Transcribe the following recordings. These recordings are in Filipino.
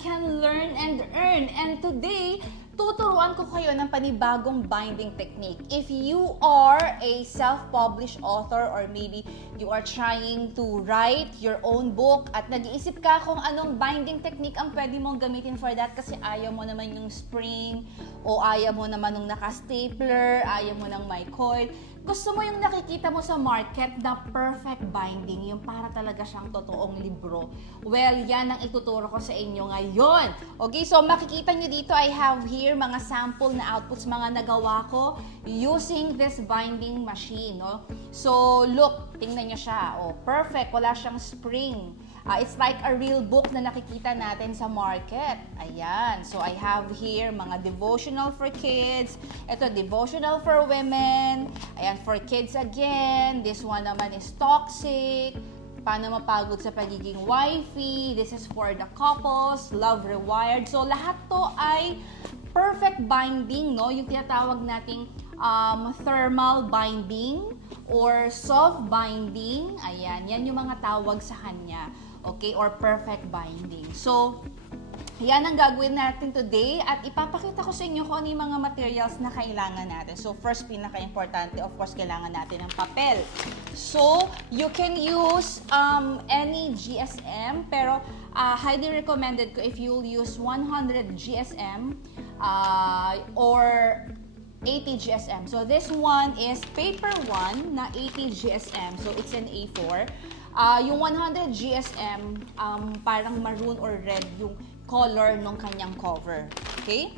can learn and earn. And today, tuturuan ko kayo ng panibagong binding technique. If you are a self-published author or maybe you are trying to write your own book at nag-iisip ka kung anong binding technique ang pwede mong gamitin for that kasi ayaw mo naman yung spring o ayaw mo naman yung naka-stapler, ayaw mo ng may coil. Gusto mo yung nakikita mo sa market na perfect binding, yung para talaga siyang totoong libro. Well, yan ang ituturo ko sa inyo ngayon. Okay, so makikita nyo dito, I have here mga sample na outputs, mga nagawa ko using this binding machine. No? So, look, tingnan nyo siya. Oh, perfect, wala siyang spring. It's like a real book na nakikita natin sa market. Ayan. So, I have here mga devotional for kids. Ito, devotional for women. Ayan, for kids again. This one naman is toxic. Paano mapagod sa pagiging wifey. This is for the couples. Love rewired. So, lahat to ay perfect binding, no? Yung tinatawag nating thermal binding or soft binding. Ayan, yan yung mga tawag sa kanya. Okay, or perfect binding. So, yan ang gagawin natin today at ipapakita ko sa inyo kung ano yung mga materials na kailangan natin. So, first, pinaka-importante, of course, kailangan natin ng papel. So, you can use any GSM, pero highly recommended ko if you'll use 100 GSM or 80 GSM. So, this one is paper 1 na 80 GSM. So, it's an A4. Yung 100 GSM, parang maroon or red yung color ng kanyang cover. Okay?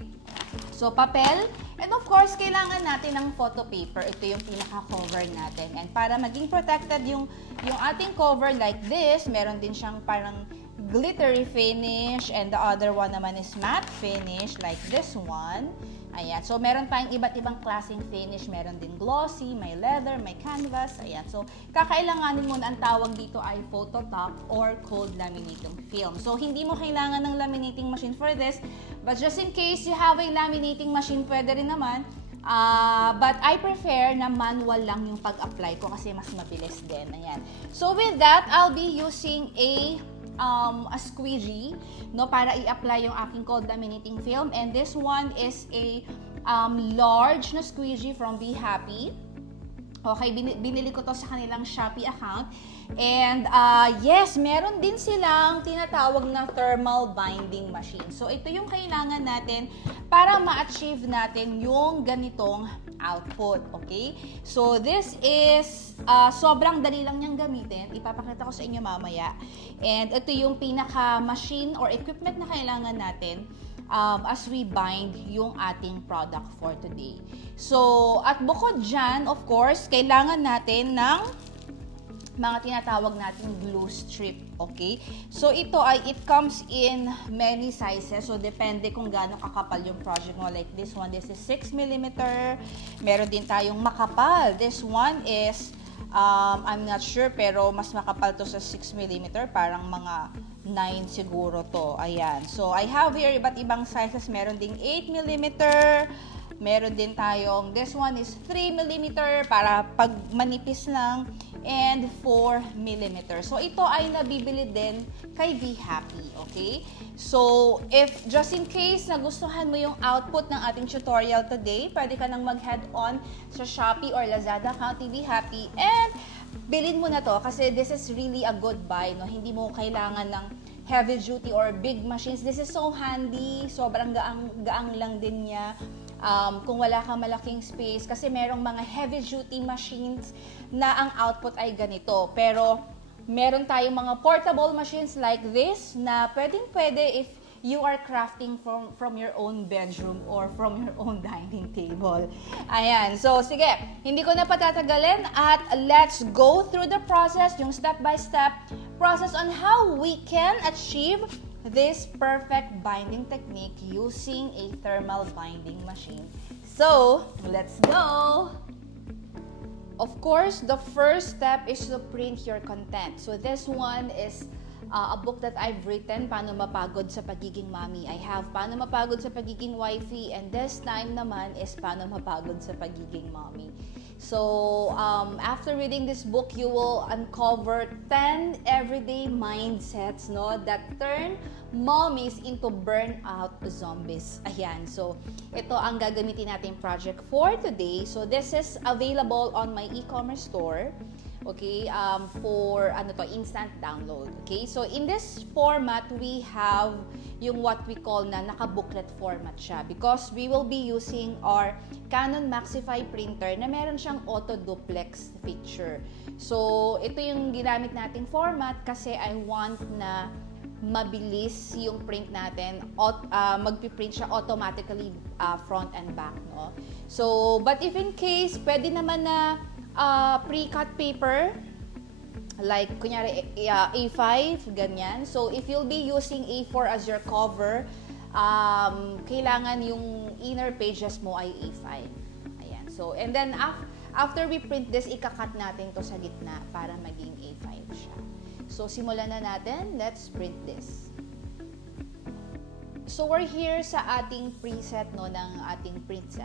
So, papel. And of course, kailangan natin ng photo paper. Ito yung pinaka-cover natin. And para maging protected yung ating cover like this, meron din siyang parang glittery finish. And the other one naman is matte finish like this one. Ayan. So, meron tayong iba't ibang klaseng finish. Meron din glossy, may leather, may canvas. Ayan. So, kakailanganin mo na ang tawag dito ay photo top or cold laminating film. So, hindi mo kailangan ng laminating machine for this. But just in case you have a laminating machine, pwede rin naman. But I prefer na manual lang yung pag-apply ko kasi mas mabilis din. Ayan. So, with that, I'll be using a squeegee, no, para i-apply yung aking cold laminating film. And this one is a large na squeegee from Be Happy. Okay, binili ko to sa kanilang Shopee account. And yes, meron din silang tinatawag na thermal binding machine. So, ito yung kailangan natin para ma-achieve natin yung ganitong output. Okay? So, this is sobrang dali lang niyang gamitin. Ipapakita ko sa inyo mamaya. And ito yung pinaka-machine or equipment na kailangan natin as we bind yung ating product for today. So, at bukod dyan, of course, kailangan natin ng mga tinatawag nating glue strip, okay? So, ito ay, it comes in many sizes. So, depende kung gaano kakapal yung project mo. Like this one, this is 6mm. Meron din tayong makapal. This one is, I'm not sure, pero mas makapal to sa 6mm. Parang mga 9 siguro to. Ayan. So, I have here iba't ibang sizes. Meron ding 8mm. Meron din tayong, this one is 3mm para pag manipis lang, and 4mm. So, ito ay nabibili din kay Be Happy, okay? So, if just in case nagustuhan mo yung output ng ating tutorial today, pwede ka nang mag-head on sa Shopee or Lazada account ni Be Happy and bilhin mo na to kasi this is really a good buy, no? Hindi mo kailangan ng heavy duty or big machines. This is so handy, sobrang gaang lang din niya. Kung wala kang malaking space, kasi merong mga heavy duty machines na ang output ay ganito. Pero meron tayong mga portable machines like this na pwedeng-pwede if you are crafting from your own bedroom or from your own dining table. Ayan. So, sige. Hindi ko na patatagalin at let's go through the process, yung step-by-step process on how we can achieve this perfect binding technique using a thermal binding machine. So, let's go! Of course, the first step is to print your content. So, this one is a book that I've written, Paano Mapagod sa Pagiging Mommy. I have Paano Mapagod sa Pagiging Wifey, and this time naman is Paano Mapagod sa Pagiging Mommy. So, after reading this book, you will uncover 10 everyday mindsets, no, that turn mommies into burnout zombies. Ayan. So, ito ang gagamitin natin project for today. So, this is available on my e-commerce store. Okay, for instant download. Okay, so in this format, we have yung what we call na naka-booklet format siya because we will be using our Canon Maxify printer na meron siyang auto duplex feature. So, ito yung ginamit nating format kasi I want na mabilis yung print natin, magpiprint siya automatically front and back, no? So, but if in case, pwede naman na pre-cut paper, like kunyari A5, ganyan. So, if you'll be using A4 as your cover, kailangan yung inner pages mo ay A5. Ayan. So, and then after we print this, ikakat natin to sa gitna para maging A5 siya. So, simulan na natin. Let's print this. So, we're here sa ating preset, no, ng ating print.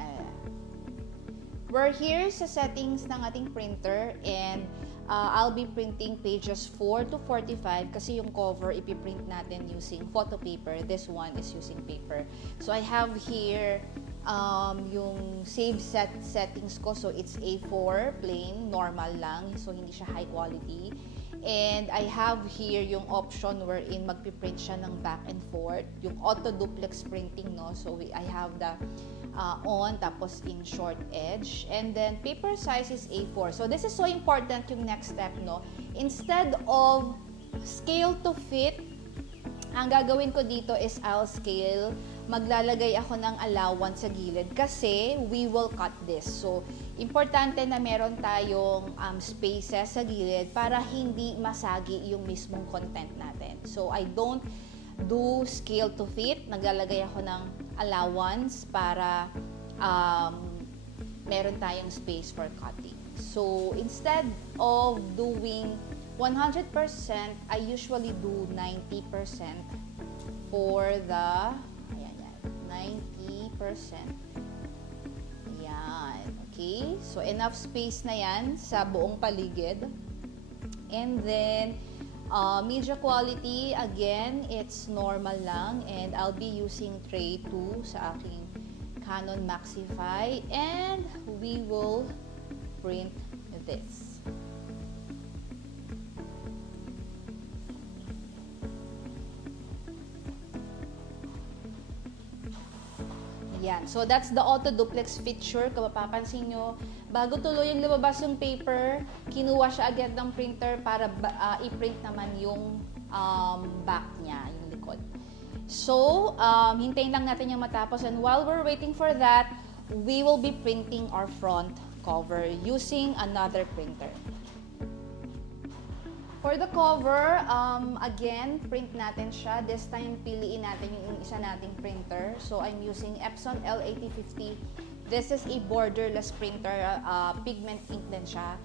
We're here sa settings ng ating printer and I'll be printing pages 4 to 45 kasi yung cover ipiprint natin using photo paper. This one is using paper. So I have here yung save settings ko. So it's A4, plain, normal lang. So hindi siya high quality. And I have here yung option wherein magpiprint siya ng back and forth. Yung auto duplex printing, no? So I have the on, tapos in short edge. And then, paper size is A4. So, this is so important yung next step, no? Instead of scale to fit, ang gagawin ko dito is I'll scale. Maglalagay ako ng allowance sa gilid kasi we will cut this. So, importante na meron tayong spaces sa gilid para hindi masagi yung mismong content natin. So, I don't do scale to fit. Naglalagay ako ng allowance para meron tayong space for cutting. So, instead of doing 100%, I usually do 90% for the, ayan, 90%. Ayan, okay? So, enough space na yan sa buong paligid. And then, media quality, again, it's normal lang. And I'll be using tray 2 sa aking Canon Maxify. And we will print this. Yan. So, that's the auto duplex feature. Kung mapapansin nyo, bago tuluyang lumabas yung paper, kinuha siya agad ng printer para i-print naman yung back niya, yung likod. So, hintayin lang natin yung matapos. And while we're waiting for that, we will be printing our front cover using another printer. For the cover, again, print natin siya. This time, piliin natin yung isa nating printer. So, I'm using Epson L8050. This is a borderless printer. Pigment ink din siya.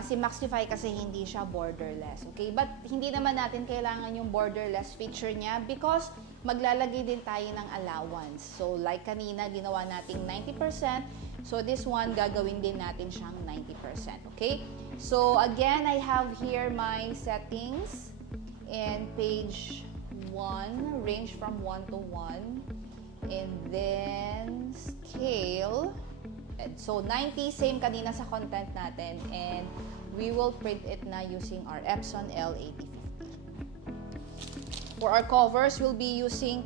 Si Maxify kasi hindi siya borderless. Okay? But, hindi naman natin kailangan yung borderless feature niya because maglalagay din tayo ng allowance. So, like kanina, ginawa nating 90%. So, this one, gagawin din natin siyang 90%. Okay? So, again, I have here my settings and page 1, range from 1 to 1. And then, scale. And so, 90, same kanina sa content natin. And we will print it na using our Epson L8050. For our covers, we'll be using,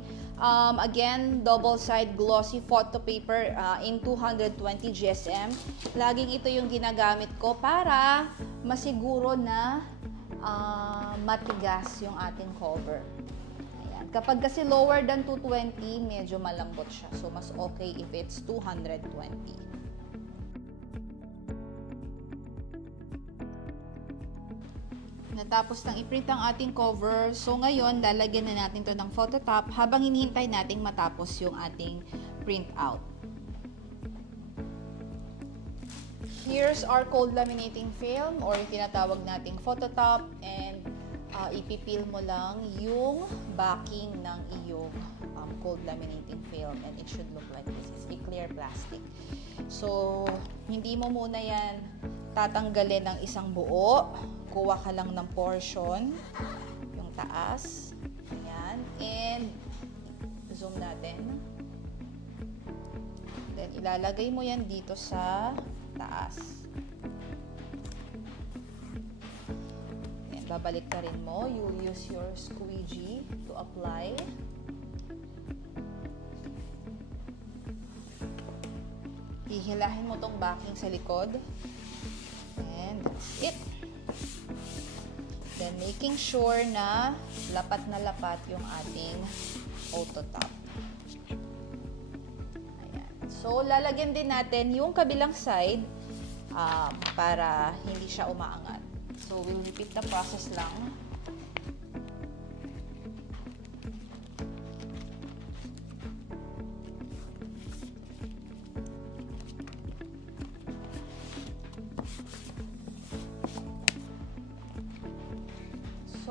again, double-side glossy photo paper in 220 GSM. Laging ito yung ginagamit ko para masiguro na matigas yung ating cover. Ayan. Kapag kasi lower than 220, medyo malambot siya. So, mas okay if it's 220. Natapos nang i-print ang ating cover. So, ngayon, lalagyan na natin to ng photo top habang hinihintay nating matapos yung ating print out. Here's our cold laminating film or yung tinatawag nating photo top. And ipipil mo lang yung backing ng iyong cold laminating film, and it should look like this. It's a clear plastic. So, hindi mo muna yan tatanggalin ng isang buo. Kuha ka lang ng portion, yung taas. Ayan. And, zoom natin. Then, ilalagay mo yan dito sa taas. Ayan, babalik ka rin mo. You'll use your squeegee to apply. Hihilahin mo tong backing sa likod. And that's it. Then, making sure na lapat yung ating auto top. Ayan. So, lalagyan din natin yung kabilang side para hindi siya umaangat. So, we'll repeat the process lang.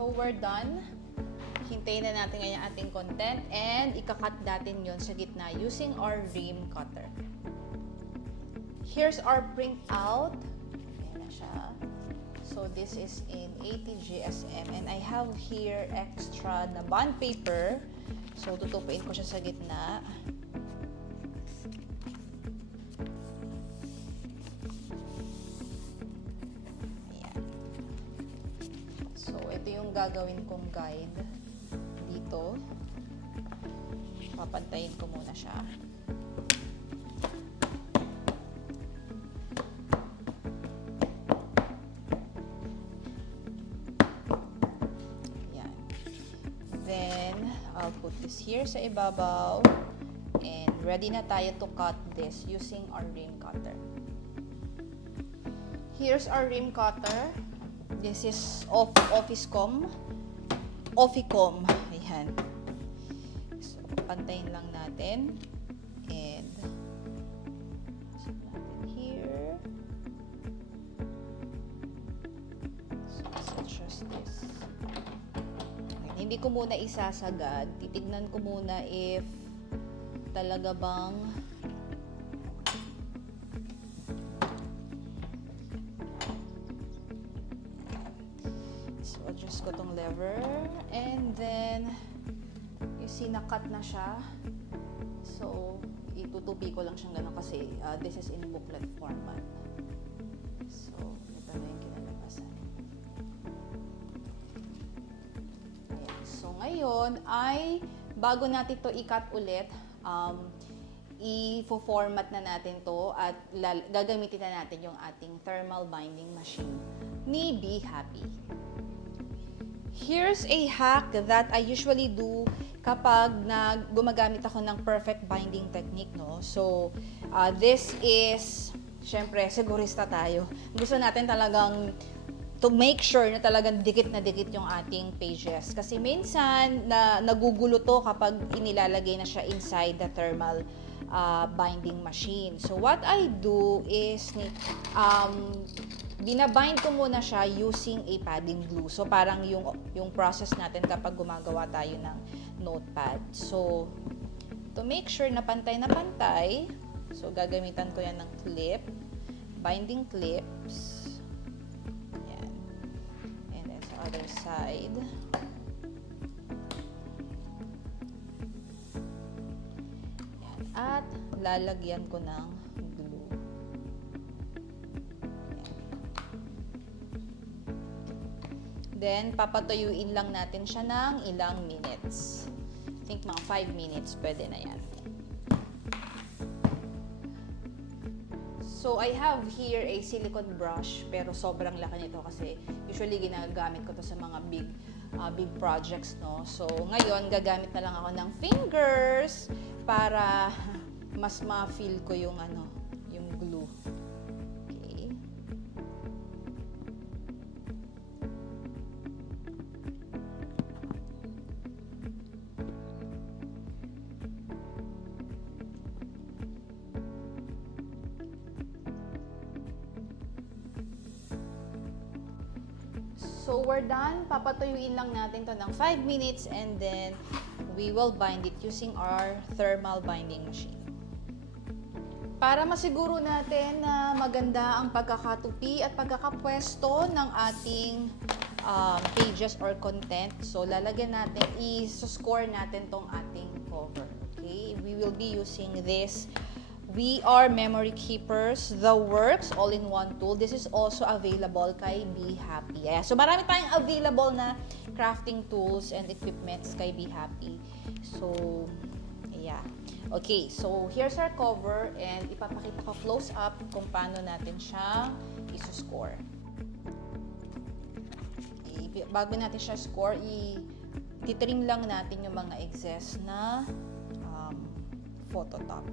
So, we're done. Hintayin na natin ngayon ating content and ikakat natin yon sa gitna using our ream cutter. Here's our printout. Ayan na siya. So, this is in 80 GSM and I have here extra na bond paper. So, tutupuin ko siya sa gitna. Yung gagawin kong guide dito. Papantayin ko muna siya. Yan. Then, I'll put this here sa ibabaw. And ready na tayo to cut this using our ream cutter. Here's our ream cutter. This is Officom. Ayan. So, pantayin lang natin. And, so natin here. So, let's adjust this. Okay. Hindi ko muna isasagad. Titignan ko muna if talaga bang adjust ko tong lever, and then you see nakat na siya. So, itutupi ko lang siyang gano'n kasi this is in booklet format. So, ito na yung kinalabasan. Ayan. So, ngayon ay bago natin to i-cut ulit, i-format na natin to at gagamitin na natin yung ating thermal binding machine ni Be Happy. Here's a hack that I usually do kapag gumagamit ako ng perfect binding technique, no? So, this is, syempre, sigurista tayo. Gusto natin talagang to make sure na talagang dikit na dikit yung ating pages. Kasi minsan, nagugulo to kapag inilalagay na siya inside the thermal binding machine. So, what I do is, binabind ko muna siya using a padding glue. So, parang yung process natin kapag gumagawa tayo ng notepad. So, to make sure na pantay, so, gagamitan ko yan ng clip, binding clips. Yan. And then sa other side. Yan. At lalagyan ko ng glue. Then, papatuyuin lang natin siya ng ilang minutes. I think mga 5 minutes, pwede na yan. So, I have here a silicone brush, pero sobrang laki nito kasi usually ginagamit ko to sa mga big projects, no? So, ngayon, gagamit na lang ako ng fingers para mas ma-feel ko yung yung glue. Okay. So, So we're done. Papatuyuin lang natin to ng 5 minutes and then we will bind it using our thermal binding machine. Para masiguro natin na maganda ang pagkakatupi at pagkakapwesto ng ating pages or content, so lalagyan natin, i-score natin tong ating cover. Okay? We will be using this VR Memory Keepers, The Works All-in-One Tool. This is also available kay Be Happy. Ayan. So marami tayong available na crafting tools and equipments kay Be Happy. So, yeah. Okay, so here's our cover and ipapakita ko close up kung paano natin siya isuscore. Bago natin siya score, i-trim lang natin yung mga excess na photo top.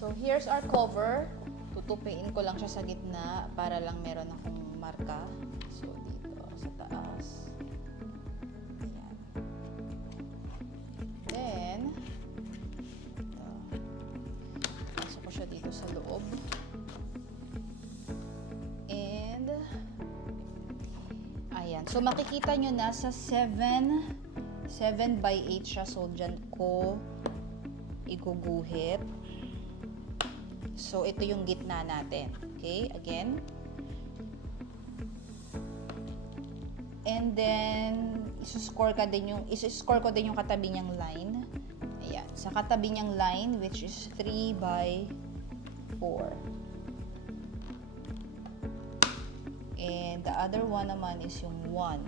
So, here's our cover. Tutupiin ko lang siya sa gitna para lang meron akong marka. So, dito sa taas. Ayan. Then, pasok ko siya dito sa loob. And, ayan. So, makikita nyo na sa 7 by 8 siya. So, dyan ko iguguhit. So, ito yung gitna natin. Okay? Again. And then, isuscore ko din yung katabi niyang line. Ayan. Sa katabi niyang line, which is 3 by 4. And the other one naman is yung 1.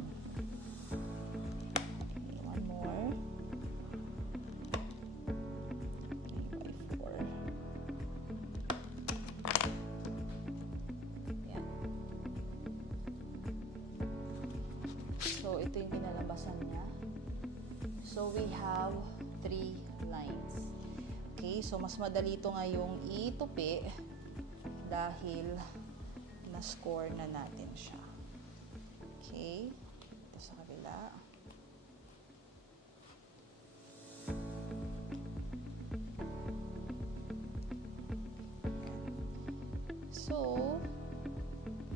Okay, one more. 3 by 4. So, ito yung pinalabasan niya. So, we have 3 lines. Okay, so mas madali ito ngayong itupi dahil na-score na natin siya. Okay, ito sa kabila. So,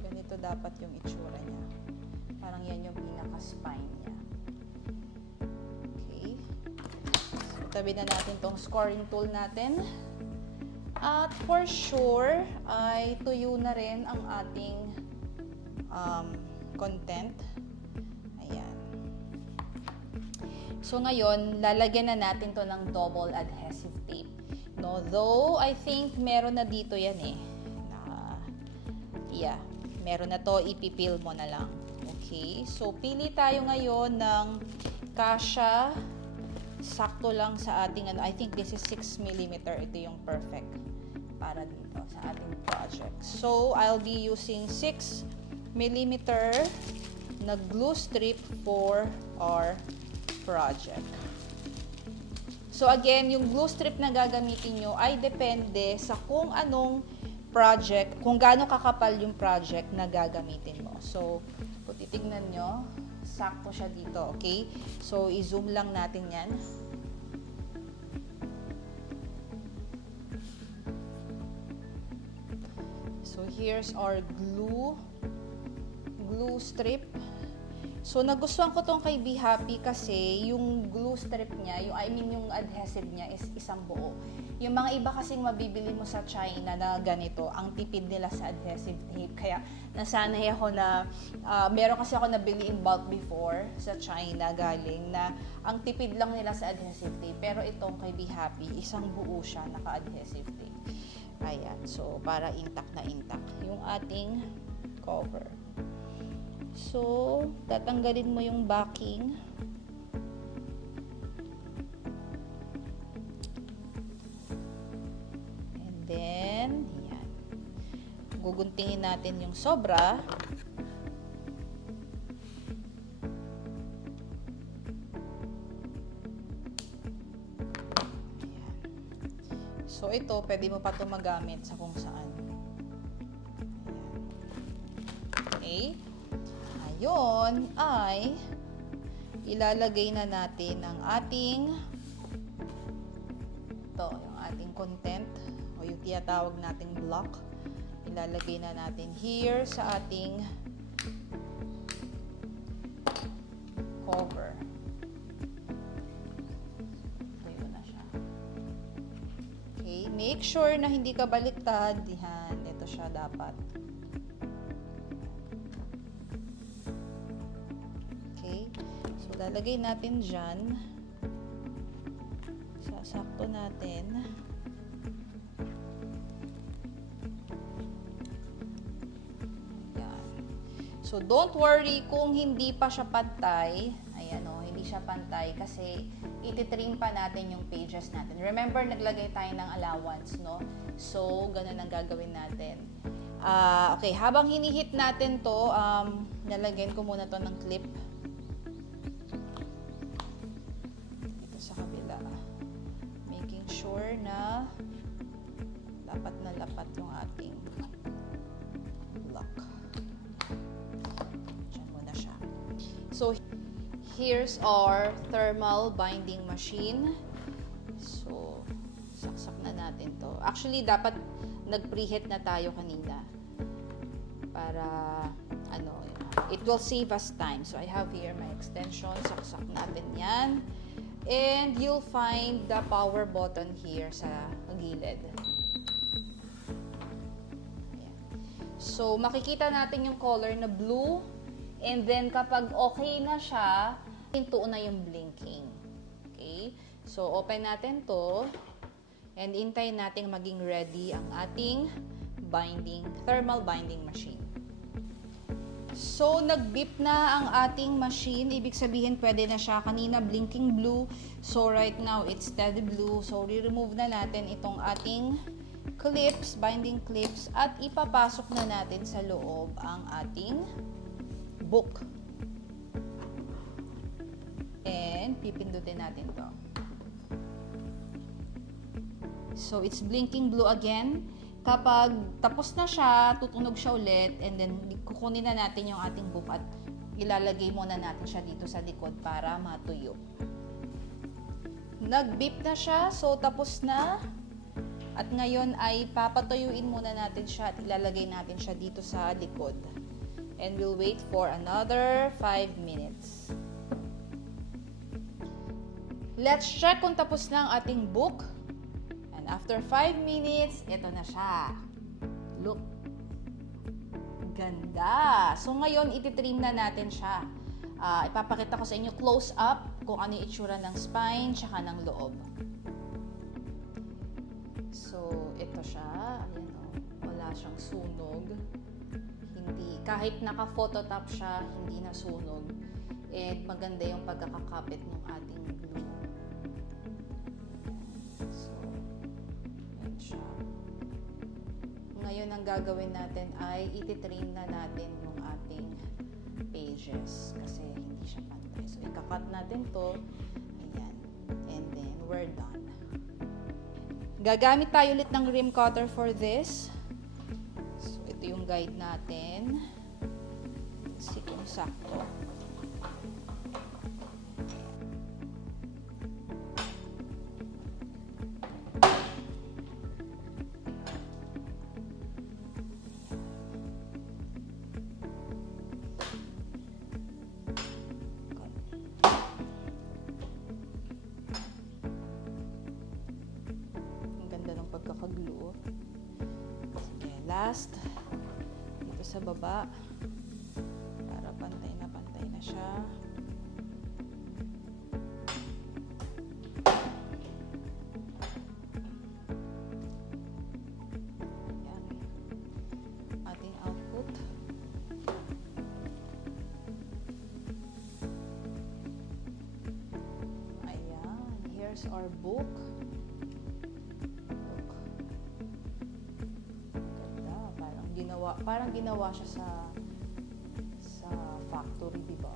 ganito dapat yung itsura niya. Parang yan yung pinaka-spine niya. Okay. So, tabi na natin tong scoring tool natin. At for sure, ay tuyo na rin ang ating content. Ayan. So, ngayon, lalagyan na natin to ng double adhesive tape. No? Though, I think meron na dito yan eh. Yeah. Meron na to, ipipil mo na lang. Okay, so pili tayo ngayon ng kasya, sakto lang sa ating, I think this is 6mm, ito yung perfect para dito sa ating project. So, I'll be using 6mm na glue strip for our project. So, again, yung glue strip na gagamitin nyo ay depende sa kung anong project, kung gaano kakapal yung project na gagamitin mo. So, kung titignan nyo, sakto siya dito, okay? So, i-zoom lang natin yan. So, here's our glue strip. So, nagustuhan ko tong kay Be Happy kasi yung glue strip niya, yung adhesive niya is isang buo. Yung mga iba kasing mabibili mo sa China na ganito, ang tipid nila sa adhesive tape. Kaya nasanay ako na, meron kasi ako nabili in bulk before sa China galing na ang tipid lang nila sa adhesive tape. Pero itong kay Be Happy, isang buo siya naka-adhesive tape. Ayan, so para intact na intact yung ating cover. So, tatanggalin mo yung backing. And then, yan. Guguntingin natin yung sobra. Ayan. So, ito, pwede mo pa ito magamit sa kung saan. Ayan. Okay. Ngayon ay ilalagay na natin ang ating yung ating content o yung tinatawag nating block. Ilalagay na natin here sa ating cover. Tuyo na siya. Okay, make sure na hindi ka baliktad. Yan, ito siya dapat. Okay, so lalagay natin dyan. Sasakto natin. Yan. So, don't worry kung hindi pa siya pantay. Ayan o, hindi siya pantay kasi ititrim pa natin yung pages natin. Remember, naglagay tayo ng allowance, no? So, ganun ang gagawin natin. Okay, habang hinihit natin to, nalagyan ko muna to ng clip. Dito sa kabila. Making sure na lapat yung ating block. Diyan muna siya. So, here's our thermal binding machine. So, saksak na natin to. Actually, dapat nag-preheat na tayo kanina para it will save us time. So, I have here my extension. Saksak natin yan. And you'll find the power button here sa gilid. Ayan. So, makikita natin yung color na blue. And then, kapag okay na siya, hintuon na yung blinking. Okay? So, open natin to. And hintayin natin maging ready ang ating thermal binding machine. So, nag-beep na ang ating machine. Ibig sabihin, pwede na siya. Kanina, blinking blue. So, right now, it's steady blue. So, re-remove na natin itong ating clips, binding clips, at ipapasok na natin sa loob ang ating book. And, pipindutin natin to. So, it's blinking blue again. Kapag tapos na siya, tutunog siya ulit, and then kukunin na natin yung ating book at ilalagay muna natin siya dito sa likod para matuyo. Nag-beep na siya, so tapos na. At ngayon ay papatuyuin muna natin siya at ilalagay natin siya dito sa likod. And we'll wait for another 5 minutes. Let's check kung tapos na ang ating book. After 5 minutes, ito na siya. Look. Ganda. So, ngayon, ititrim na natin siya. Ipapakita ko sa inyo close up kung ano yung itsura ng spine tsaka ng loob. So, ito siya. Ayan o. Wala siyang sunog. Hindi. Kahit naka-phototop siya, hindi na sunog. And maganda yung pagkakakapit ng ating glue. Ngayon, ang gagawin natin ay ititrim na natin yung ating pages kasi hindi siya pantay. So, ikakat natin to. Ayan. And then, we're done. Gagamit tayo ulit ng rim cutter for this. So, ito yung guide natin. Let's see kung sakto. Pagkakaglue. Sige, last dito sa baba para pantay na siya. Ayan. Ating output. Ayan. Here's our book. Parang ginawa siya sa factory, di ba?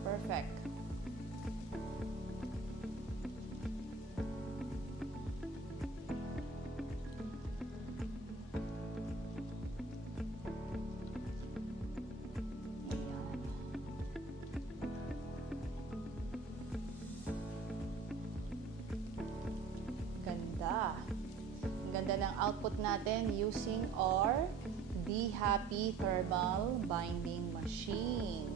Perfect. Ayan. ganda ng output natin using our Be Happy Thermal Binding Machine.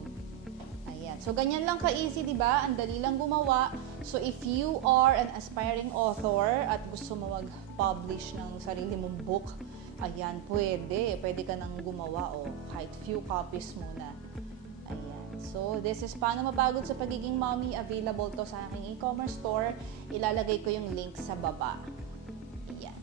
Ayan. So, ganyan lang ka-easy, di ba? Ang dali lang gumawa. So, if you are an aspiring author at gusto mo mag-publish ng sarili mong book, ayan, pwede. Pwede ka nang gumawa o kahit few copies muna. Ayan. So, this is Paano Mapagod sa Pagiging Mommy. Available to sa aking e-commerce store. Ilalagay ko yung link sa baba. Ayan.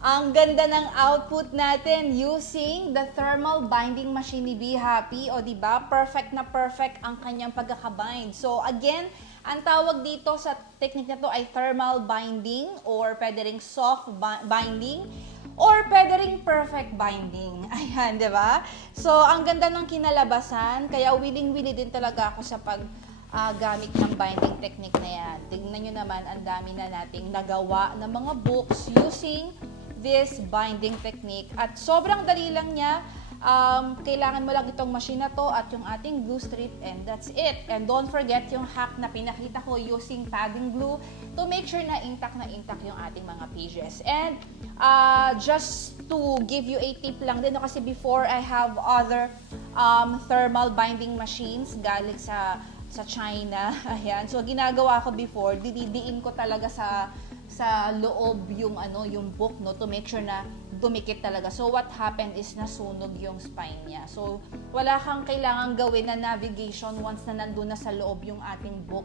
Ang ganda ng output natin using the thermal binding machine ni Be Happy. O diba, perfect na perfect ang kanyang pagkakabind. So again, ang tawag dito sa technique na to ay thermal binding or pwede ring soft binding or pwede ring perfect binding. Ayan, diba? So ang ganda ng kinalabasan, kaya willing-willing din talaga ako sa gamit ng binding technique na yan. Tingnan nyo naman, ang dami na nating nagawa ng mga books using this binding technique. At sobrang dali lang niya. Kailangan mo lang itong machine na to at yung ating glue strip, and that's it. And don't forget yung hack na pinakita ko using padding glue to make sure na intact yung ating mga pages. And just to give you a tip lang din, kasi before I have other thermal binding machines galing sa China. Ayan. So ginagawa ko before, didiin ko talaga sa loob yung book, no, to make sure na dumikit talaga. So what happened is nasunog yung spine niya. So wala kang kailangang gawin na navigation once na nandun na sa loob yung ating book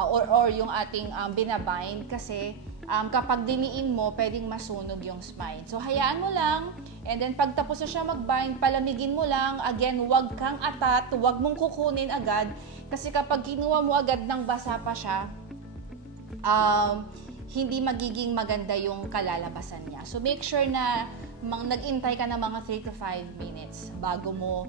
or yung ating binabind, kasi kapag diniin mo, pwedeng masunog yung spine. So hayaan mo lang, and then pag tapos na siya mag-bind, palamigin mo lang. Again, wag kang atat, wag mong kukunin agad, kasi kapag kinuha mo agad ng basa pa siya, hindi magiging maganda yung kalalabasan niya. So make sure na nag-intay ka ng mga 3 to 5 minutes bago mo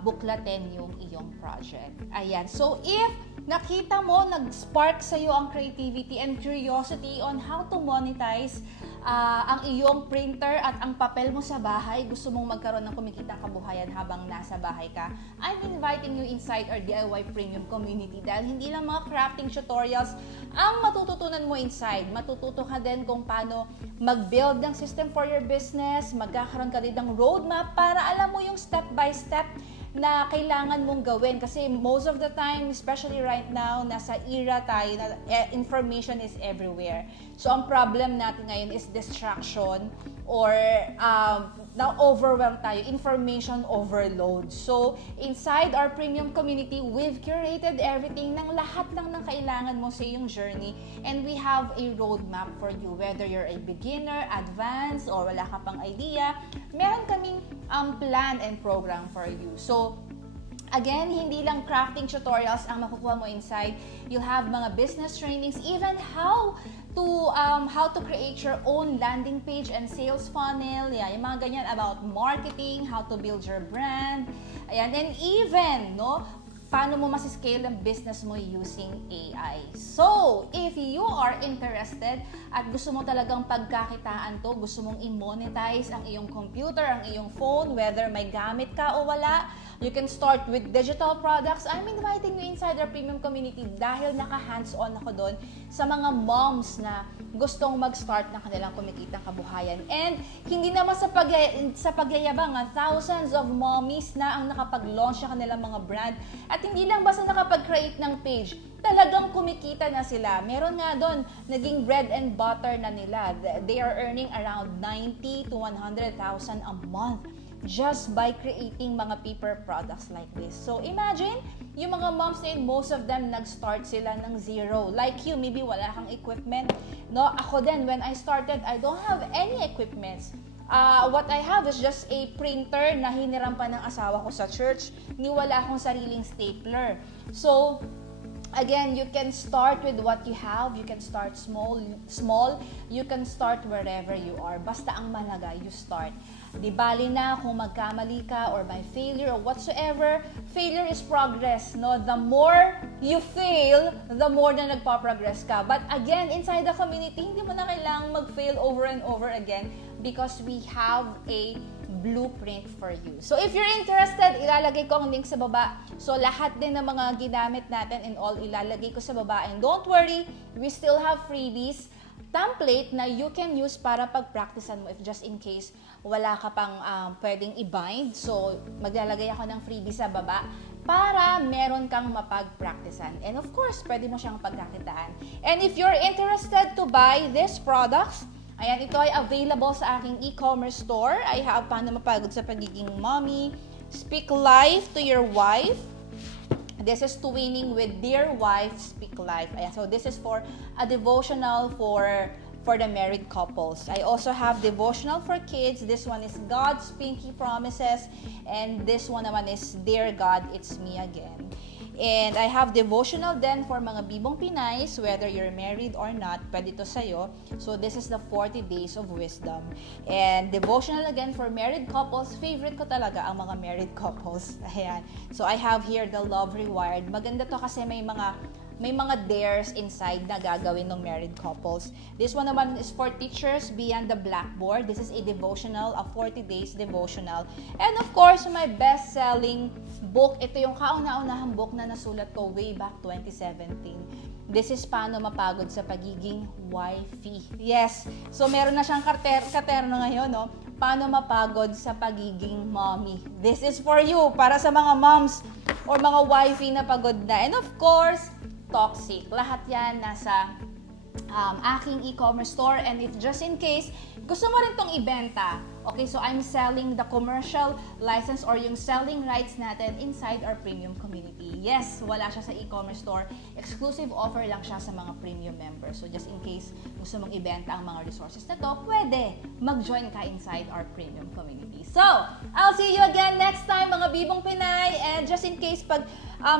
buklatin yung iyong project. Ayan. So if nakita mo, nag-spark sa'yo ang creativity and curiosity on how to monetize ang iyong printer at ang papel mo sa bahay, gusto mong magkaroon ng kumikitang kabuhayan habang nasa bahay ka, I'm inviting you inside our DIY Premium Community, dahil hindi lang mga crafting tutorials ang matututunan mo inside. Matututo ka din kung paano mag-build ng system for your business, magkakaroon ka din ng roadmap para alam mo yung step by step na kailangan mong gawin. Kasi most of the time, especially right now, nasa era tayo na information is everywhere. So ang problem natin ngayon is distraction or na-overwhelm tayo, information overload. So inside our premium community, we've curated everything ng lahat lang ng kailangan mo sa iyong journey, and we have a roadmap for you. Whether you're a beginner, advanced, or wala ka pang idea, meron kaming plan and program for you. So again, hindi lang crafting tutorials ang makukuha mo inside. You'll have mga business trainings, even how to create your own landing page and sales funnel. Yeah, yung mga ganyan about marketing, how to build your brand. Ayan, and even, no, paano mo masiscale ang business mo using AI. So, if you are interested at gusto mo talagang pagkakitaan to, gusto mong i-monetize ang iyong computer, ang iyong phone, whether may gamit ka o wala, you can start with digital products. I'm inviting you inside our premium community dahil naka-hands-on ako doon sa mga moms na gustong mag-start ng kanilang kumikitang kabuhayan. And hindi naman sa pagyayabang, thousands of mommies na ang nakapag-launch ng kanilang mga brand. At hindi lang basta nakapag-create ng page, talagang kumikita na sila. Meron nga doon, naging bread and butter na nila. They are earning around 90 to 100,000 a month just by creating mga paper products like this. So imagine, yung mga moms na yun, most of them nag-start sila ng zero. Like you, maybe wala kang equipment. No, ako din, when I started, I don't have any equipments. What I have is just a printer na hiniram pa ng asawa ko sa church. Ni wala akong sariling stapler. So, again, you can start with what you have. You can start small. You can start wherever you are. Basta ang mahalaga, you start. Di bali na kung magkamali ka or by failure or whatsoever, failure is progress, no? The more you fail, the more na nagpa-progress ka. But again, inside the community, hindi mo na kailangang mag-fail over and over again because we have a blueprint for you. So if you're interested, ilalagay ko ang link sa baba. So lahat din ng mga ginamit natin and all, ilalagay ko sa baba. And don't worry, we still have freebies, template na you can use para pag-practicean mo if just in case wala ka pang pwedeng i-bind. So maglalagay ako ng freebie sa baba para meron kang mapag-practicean. And of course, pwede mo siyang pagkakitaan. And if you're interested to buy these products, ayan, ito ay available sa aking e-commerce store. I have Paano Mapagod sa Pagiging Mommy, Speak Life to Your Wife. This is Twinning with Dear Wife, Speak Life. Ayan, so this is for a devotional for the married couples. I also have devotional for kids. This one is God's Pinky Promises. And this one naman is Dear God, It's Me Again. And I have devotional then for mga bibong Pinays, whether you're married or not, pwede to sa'yo. So this is the 40 Days of Wisdom. And devotional again for married couples. Favorite ko talaga ang mga married couples. Ayan. So I have here the Love Rewired. Maganda to kasi may mga dares inside na gagawin ng married couples. This one naman is for teachers beyond the blackboard. This is a devotional, a 40 days devotional. And of course, my best-selling book. Ito yung kauna-unahang book na nasulat ko way back 2017. This is Paano Mapagod sa Pagiging Wifey. Yes, so meron na siyang katerno ngayon, no? Paano Mapagod sa Pagiging Mommy. This is for you, para sa mga moms or mga wifey na pagod na. And of course, toxic. Lahat yan nasa aking e-commerce store. And if just in case, gusto mo rin tong ibenta, okay, so I'm selling the commercial license or yung selling rights natin inside our premium community. Yes, wala siya sa e-commerce store. Exclusive offer lang siya sa mga premium members. So just in case gusto mong ibenta ang mga resources na to, pwede mag-join ka inside our premium community. So, I'll see you again next time, mga bibong Pinay. And just in case pag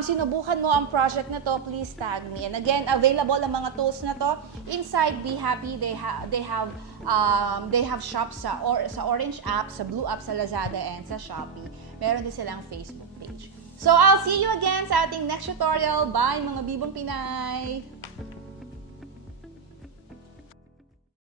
sinubukan mo ang project na to, please tag me. And again, available ang mga tools na to inside Be Happy. They have shops sa Orange app, sa Blue app, sa Lazada, and sa Shopee. Meron din silang Facebook page. So, I'll see you again sa ating next tutorial. Bye, mga bibong Pinay!